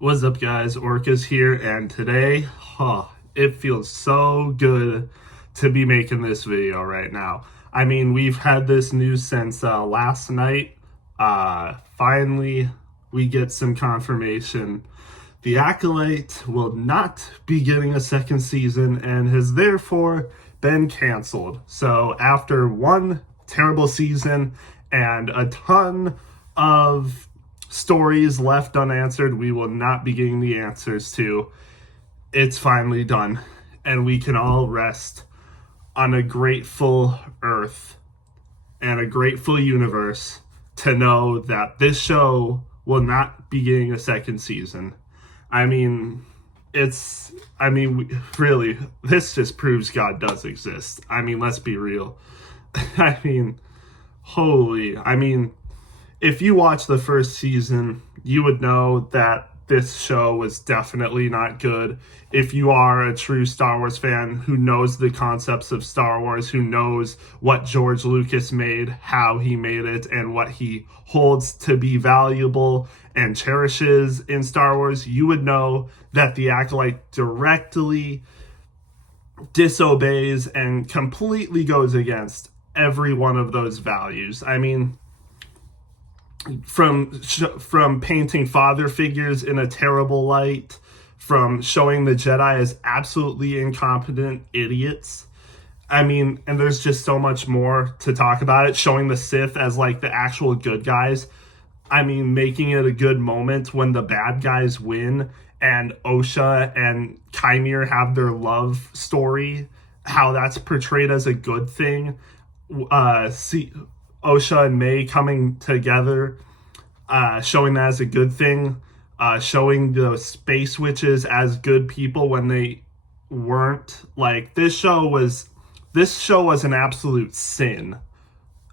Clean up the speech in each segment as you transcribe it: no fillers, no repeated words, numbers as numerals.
What's up, guys? Orca's here, and today, it feels so good to be making this video right now. I mean, we've had this news since last night. Finally, we get some confirmation. The Acolyte will not be getting a second season and has therefore been canceled. So, after one terrible season and a ton of stories left unanswered we will not be getting the answers to, it's finally done. And we can all rest on a grateful earth and a grateful universe to know that this show will not be getting a second season. I mean, really, this just proves God does exist. I mean, let's be real. I mean, if you watch the first season, you would know that this show was definitely not good. If you are a true Star Wars fan who knows the concepts of Star Wars, who knows what George Lucas made, how he made it, and what he holds to be valuable and cherishes in Star Wars, you would know that the Acolyte directly disobeys and completely goes against every one of those values. I mean, from painting father figures in a terrible light, from showing the Jedi as absolutely incompetent idiots. I mean, and there's just so much more to talk about it. Showing the Sith as like the actual good guys. I mean, making it a good moment when the bad guys win and Osha and Kymir have their love story, how that's portrayed as a good thing. Osha and May coming together, showing that as a good thing, showing the space witches as good people when they weren't. Like, this show was an absolute sin.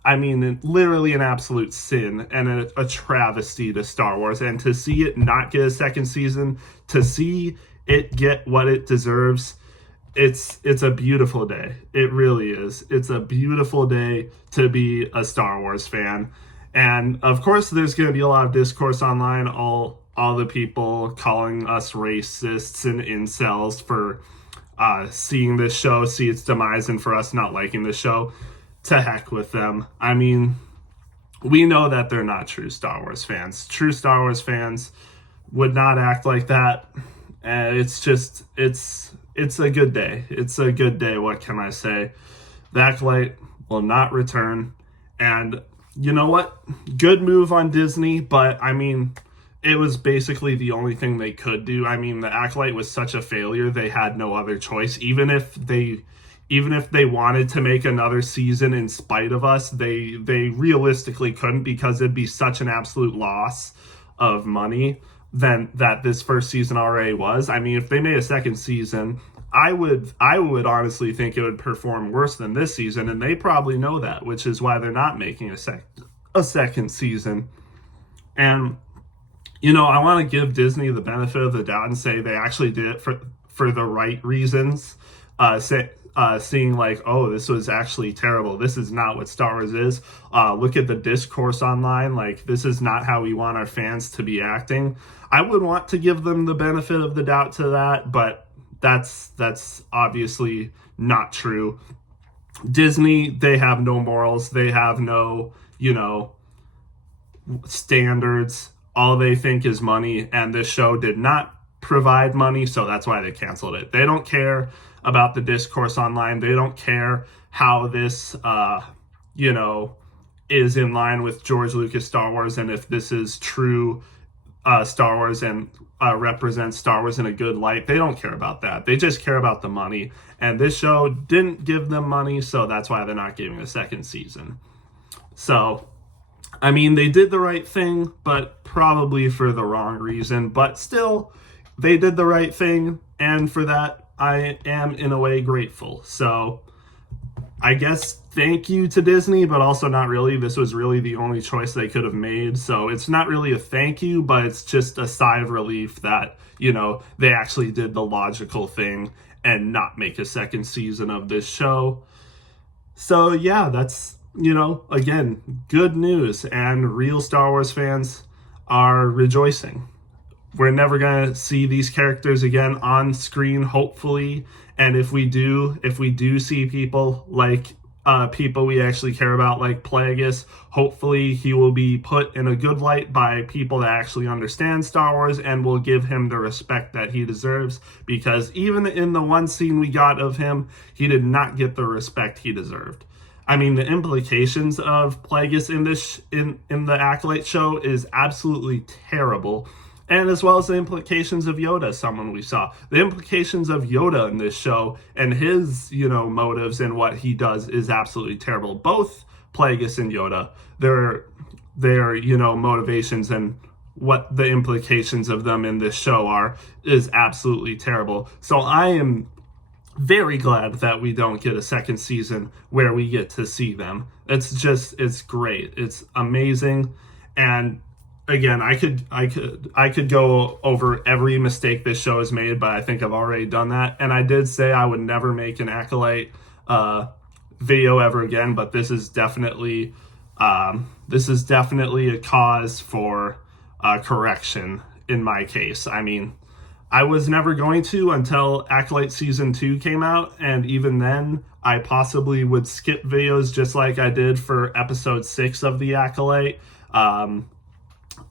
I mean, literally an absolute sin and a travesty to Star Wars. And to see it not get a second season, to see it get what it deserves, it's a beautiful day. It really is. It's a beautiful day to be a Star Wars fan. And of course, there's going to be a lot of discourse online. All the people calling us racists and incels for seeing this show, see its demise, and for us not liking the show. To heck with them. I mean, we know that they're not true Star Wars fans. True Star Wars fans would not act like that. And it's a good day. It's a good day. What can I say? The Acolyte will not return. And you know what? Good move on Disney, but I mean, it was basically the only thing they could do. I mean, the Acolyte was such a failure, they had no other choice. Even if they wanted to make another season in spite of us, they realistically couldn't, because it'd be such an absolute loss of money than that this first season already was. I mean, if they made a second season, I would honestly think it would perform worse than this season, and they probably know that, which is why they're not making a second season. And I want to give Disney the benefit of the doubt and say they actually did it for the right reasons. Seeing like, oh, this was actually terrible. This is not what Star Wars is. Look at the discourse online. Like, this is not how we want our fans to be acting. I would want to give them the benefit of the doubt to that, but that's obviously not true. Disney, they have no morals. They have no, standards. All they think is money, and this show did not provide money, so that's why they canceled it. They don't care about the discourse online. They don't care how this, is in line with George Lucas Star Wars, and if this is true Star Wars and represents Star Wars in a good light. They don't care about that. They just care about the money. And this show didn't give them money, so that's why they're not giving a second season. So, I mean, they did the right thing, but probably for the wrong reason. But still, they did the right thing, and for that, I am in a way grateful. So I guess thank you to Disney, but also not really. This was really the only choice they could have made. So it's not really a thank you, but it's just a sigh of relief that, they actually did the logical thing and not make a second season of this show. So yeah, that's, again, good news. And real Star Wars fans are rejoicing. we're never gonna see these characters again on screen, hopefully. And if we do see people like people we actually care about, like Plagueis, hopefully he will be put in a good light by people that actually understand Star Wars and will give him the respect that he deserves. Because even in the one scene we got of him, he did not get the respect he deserved. I mean, the implications of Plagueis in the Acolyte show is absolutely terrible. And as well as the implications of Yoda, someone we saw. The implications of Yoda in this show and his, motives and what he does is absolutely terrible. Both Plagueis and Yoda, their motivations and what the implications of them in this show are is absolutely terrible. So I am very glad that we don't get a second season where we get to see them. It's great. It's amazing. And again, I could go over every mistake this show has made, but I think I've already done that. And I did say I would never make an Acolyte video ever again, but this is definitely a cause for correction in my case. I mean, I was never going to until Acolyte Season 2 came out, and even then, I possibly would skip videos just like I did for Episode 6 of The Acolyte.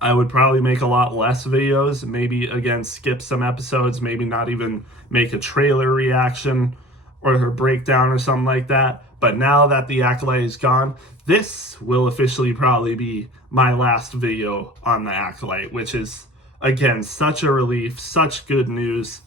I would probably make a lot less videos, maybe, again, skip some episodes, maybe not even make a trailer reaction or a breakdown or something like that. But now that The Acolyte is gone, this will officially probably be my last video on The Acolyte, which is, again, such a relief, such good news.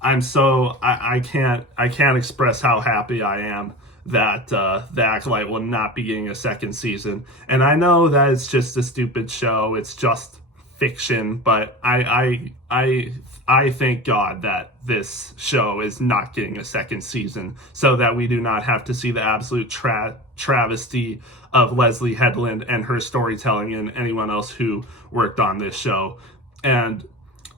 I can't express how happy I am that The Acolyte will not be getting a second season. And I know that it's just a stupid show, it's just fiction, but I thank God that this show is not getting a second season, so that we do not have to see the absolute travesty of Leslie Headland and her storytelling and anyone else who worked on this show. And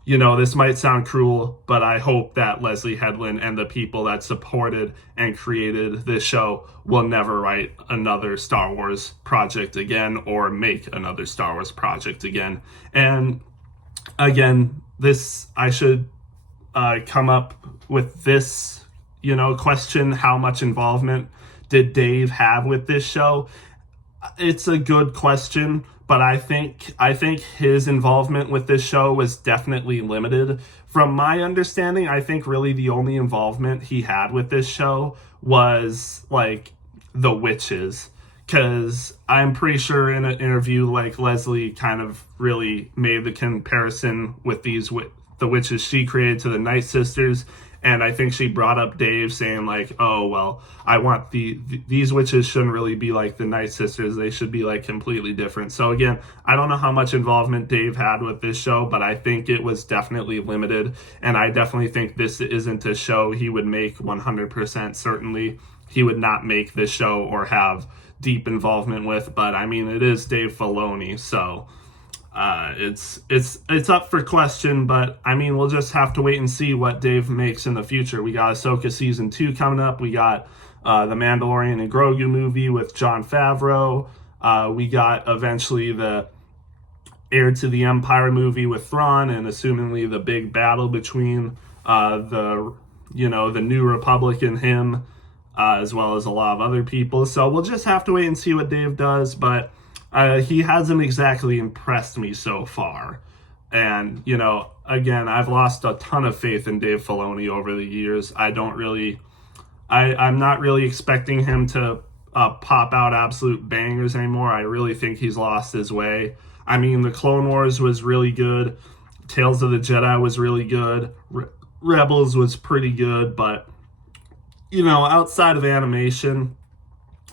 this might sound cruel, but I hope that Leslie Headland and the people that supported and created this show will never write another Star Wars project again or make another Star Wars project again. And again, I should come up with this, question: how much involvement did Dave have with this show? It's a good question, but I think his involvement with this show was definitely limited. From my understanding, I think really the only involvement he had with this show was like the witches, because I'm pretty sure in an interview, like, Leslie kind of really made the comparison with the witches she created to the Night Sisters. And I think she brought up Dave saying, like, oh, well, I want these witches shouldn't really be like the Night Sisters. They should be, like, completely different. So, again, I don't know how much involvement Dave had with this show, but I think it was definitely limited. And I definitely think this isn't a show he would make 100%. Certainly, he would not make this show or have deep involvement with. But, I mean, it is Dave Filoni, so it's up for question, but I mean, we'll just have to wait and see what Dave makes in the future. We got Ahsoka Season 2 coming up. We got the Mandalorian and Grogu movie with Jon Favreau. We got eventually the Heir to the Empire movie with Thrawn, and assumingly the big battle between the New Republic and him, as well as a lot of other people. So we'll just have to wait and see what Dave does, but he hasn't exactly impressed me so far. And, again, I've lost a ton of faith in Dave Filoni over the years. I'm not really expecting him to pop out absolute bangers anymore. I really think he's lost his way. I mean, the Clone Wars was really good. Tales of the Jedi was really good. Rebels was pretty good. But, outside of animation,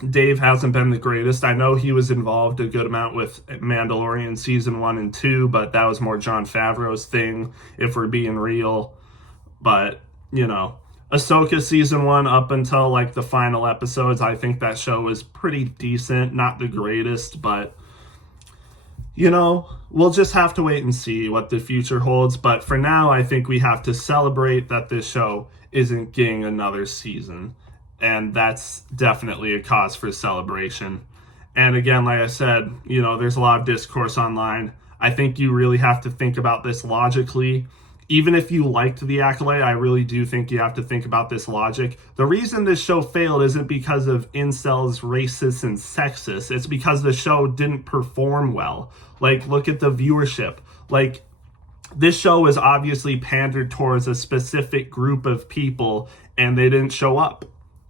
Dave hasn't been the greatest. I know he was involved a good amount with Mandalorian Season 1 and 2, but that was more Jon Favreau's thing, if we're being real. But, Ahsoka Season 1 up until, like, the final episodes, I think that show was pretty decent. Not the greatest, but, we'll just have to wait and see what the future holds. But for now, I think we have to celebrate that this show isn't getting another season. And that's definitely a cause for celebration. And again, like I said, there's a lot of discourse online I think you really have to think about this logically. Even if you liked The Acolyte, I really do think you have to think about this logic. The reason this show failed isn't because of incels, racists, and sexists. It's because the show didn't perform well. Like, look at the viewership. Like, this show is obviously pandered towards a specific group of people, and they didn't show up.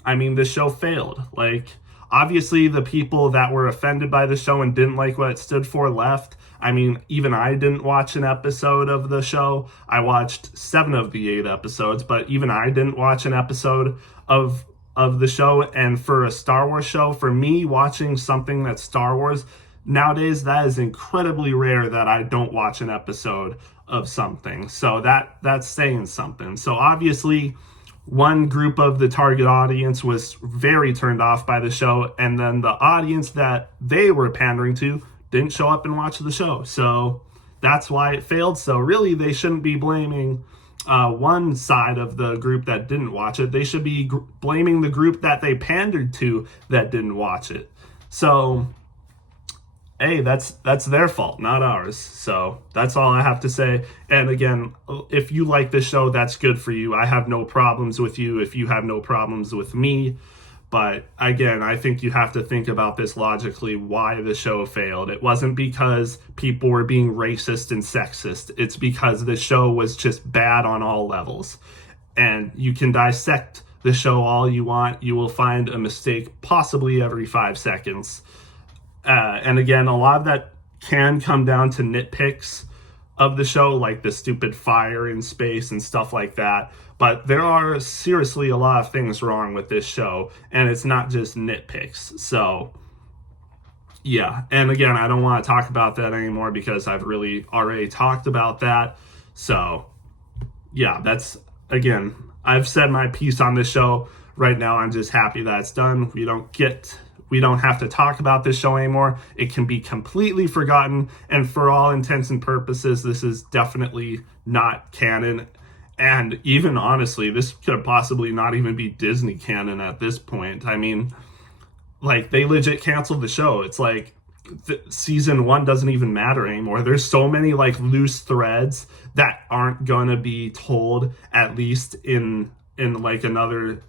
I mean, this show failed. Like, obviously, the people that were offended by the show and didn't like what it stood for left. I mean, even I didn't watch an episode of the show. I watched 7 of the 8 episodes, but even I didn't watch an episode of the show. And for a Star Wars show, for me, watching something that's Star Wars, nowadays, that is incredibly rare that I don't watch an episode of something. So that's saying something. So obviously, one group of the target audience was very turned off by the show, and then the audience that they were pandering to didn't show up and watch the show. So that's why it failed. So really, they shouldn't be blaming one side of the group that didn't watch it. They should be blaming the group that they pandered to that didn't watch it. So, hey, that's their fault, not ours. So that's all I have to say. And again, if you like this show, that's good for you. I have no problems with you if you have no problems with me. But again, I think you have to think about this logically, why the show failed. It wasn't because people were being racist and sexist. It's because the show was just bad on all levels. And you can dissect the show all you want. You will find a mistake possibly every 5 seconds. And again, a lot of that can come down to nitpicks of the show, like the stupid fire in space and stuff like that. But there are seriously a lot of things wrong with this show, and it's not just nitpicks. So, yeah. And again, I don't want to talk about that anymore because I've really already talked about that. So, yeah, again, I've said my piece on this show. Right now, I'm just happy that it's done. We don't have to talk about this show anymore. It can be completely forgotten. And for all intents and purposes, this is definitely not canon. And even honestly, this could possibly not even be Disney canon at this point. I mean, like, they legit canceled the show. It's like season 1 doesn't even matter anymore. There's so many like loose threads that aren't gonna be told, at least in like another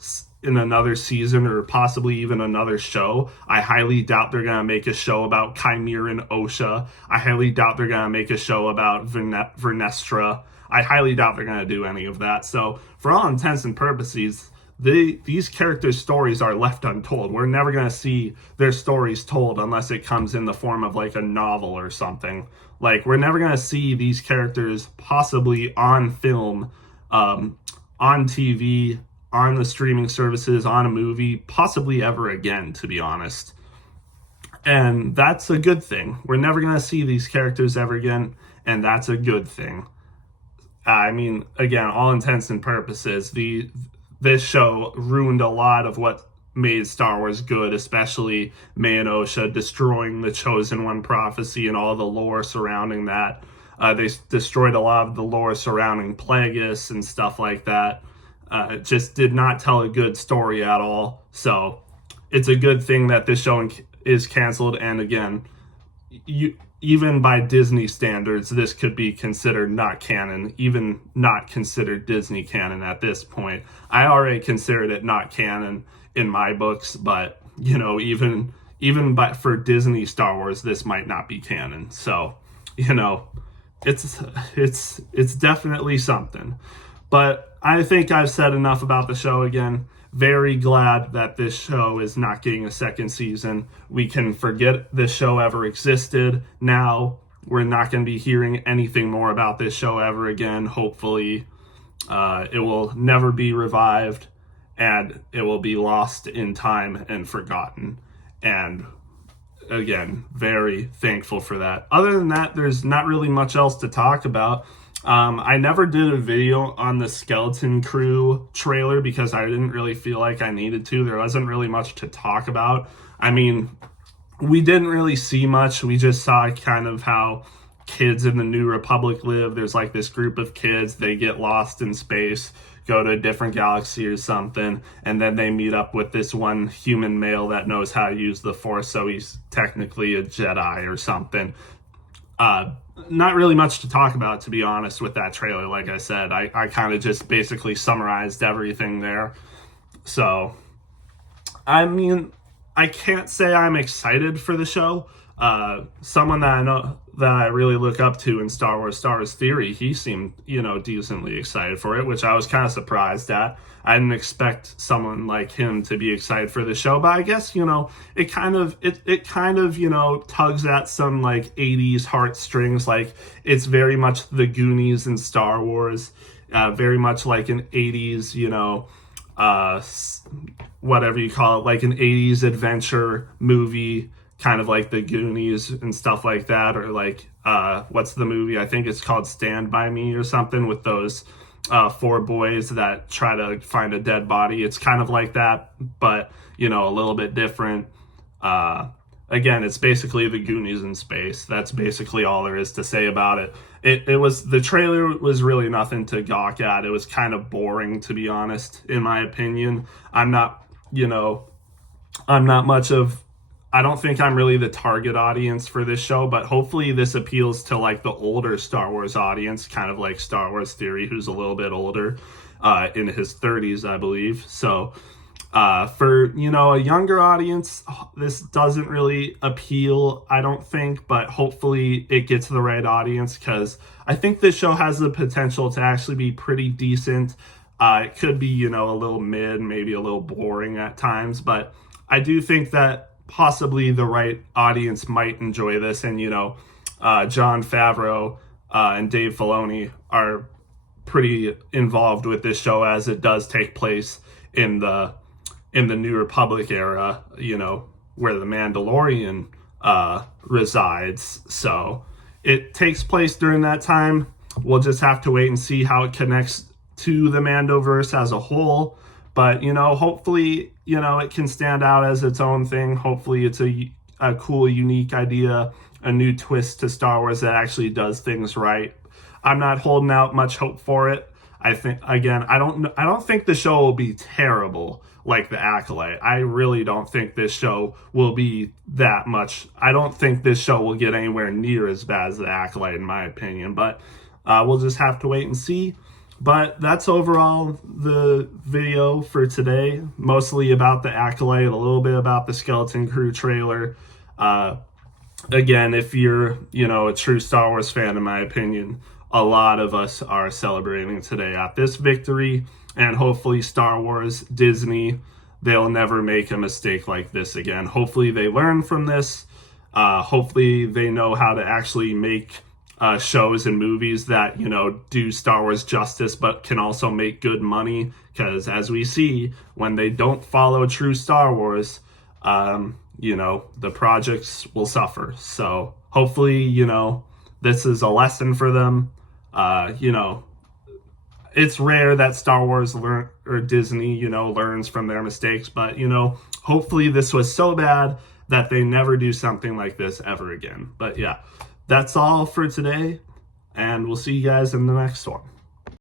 season or possibly even another show. I highly doubt they're gonna make a show about Chimera and Osha. I highly doubt they're gonna make a show about Vernestra. I highly doubt they're gonna do any of that. So for all intents and purposes, these characters' stories are left untold. We're never gonna see their stories told unless it comes in the form of like a novel or something. Like, we're never gonna see these characters possibly on film, on TV, on the streaming services, on a movie, possibly ever again, to be honest. And that's a good thing. We're never going to see these characters ever again, and that's a good thing. I mean, again, all intents and purposes, this show ruined a lot of what made Star Wars good, especially May and Osha destroying the Chosen One prophecy and all the lore surrounding that. They destroyed a lot of the lore surrounding Plagueis and stuff like that. It just did not tell a good story at all. So it's a good thing that this show is canceled. And again, even by Disney standards, this could be considered not canon, even not considered Disney canon at this point. I already considered it not canon in my books, but even for Disney Star Wars, this might not be canon. So, it's definitely something. But I think I've said enough about the show. Again, very glad that this show is not getting a second season. We can forget this show ever existed. Now we're not going to be hearing anything more about this show ever again. Hopefully, it will never be revived, and it will be lost in time and forgotten. And again, very thankful for that. Other than that, there's not really much else to talk about. I never did a video on the Skeleton Crew trailer because I didn't really feel like I needed to. There wasn't really much to talk about. I mean, we didn't really see much. We just saw kind of how kids in the New Republic live. There's like this group of kids, they get lost in space, go to a different galaxy or something, and then they meet up with this one human male that knows how to use the Force, so he's technically a Jedi or something. not really much to talk about, to be honest, with that trailer. Like I said, I kind of just basically summarized everything there. So, I mean, I can't say I'm excited for the show. Someone that I know that I really look up to in Star Wars Theory, he seemed, decently excited for it, which I was kind of surprised at. I didn't expect someone like him to be excited for the show, but I guess, it kind of tugs at some like 80s heartstrings. Like, it's very much the Goonies in Star Wars, very much like an 80s, uh, whatever you call it, like an 80s adventure movie, kind of like the Goonies and stuff like that, or like, what's the movie? I think it's called Stand By Me or something, with those four boys that try to find a dead body. It's kind of like that, but, a little bit different. Again, it's basically the Goonies in space. That's basically all there is to say about it. The trailer was really nothing to gawk at. It was kind of boring, to be honest, in my opinion. I'm not much of, I don't think I'm really the target audience for this show, but hopefully this appeals to like the older Star Wars audience, kind of like Star Wars Theory, who's a little bit older, in his 30s, I believe. So, for, a younger audience, this doesn't really appeal, I don't think, but hopefully it gets the right audience, because I think this show has the potential to actually be pretty decent. It could be, a little mid, maybe a little boring at times, but I do think that possibly the right audience might enjoy this. And, Jon Favreau and Dave Filoni are pretty involved with this show, as it does take place in the New Republic era, where the Mandalorian resides. So it takes place during that time. We'll just have to wait and see how it connects to the Mandoverse as a whole. But, hopefully, it can stand out as its own thing. Hopefully it's a cool, unique idea, a new twist to Star Wars that actually does things right. I'm not holding out much hope for it. I think, again, I don't think the show will be terrible like The Acolyte. I really don't think this show will be that much. I don't think this show will get anywhere near as bad as The Acolyte, in my opinion. But we'll just have to wait and see. But that's overall the video for today, mostly about The Acolyte, a little bit about the Skeleton Crew trailer. Again, if you're, a true Star Wars fan, in my opinion, a lot of us are celebrating today at this victory, and hopefully Star Wars, Disney, they'll never make a mistake like this again. Hopefully they learn from this. Hopefully they know how to actually make shows and movies that, do Star Wars justice, but can also make good money. Because as we see, when they don't follow true Star Wars, the projects will suffer. So hopefully, this is a lesson for them. It's rare that Star Wars or Disney, learns from their mistakes, but, hopefully this was so bad that they never do something like this ever again. But yeah, that's all for today, and we'll see you guys in the next one.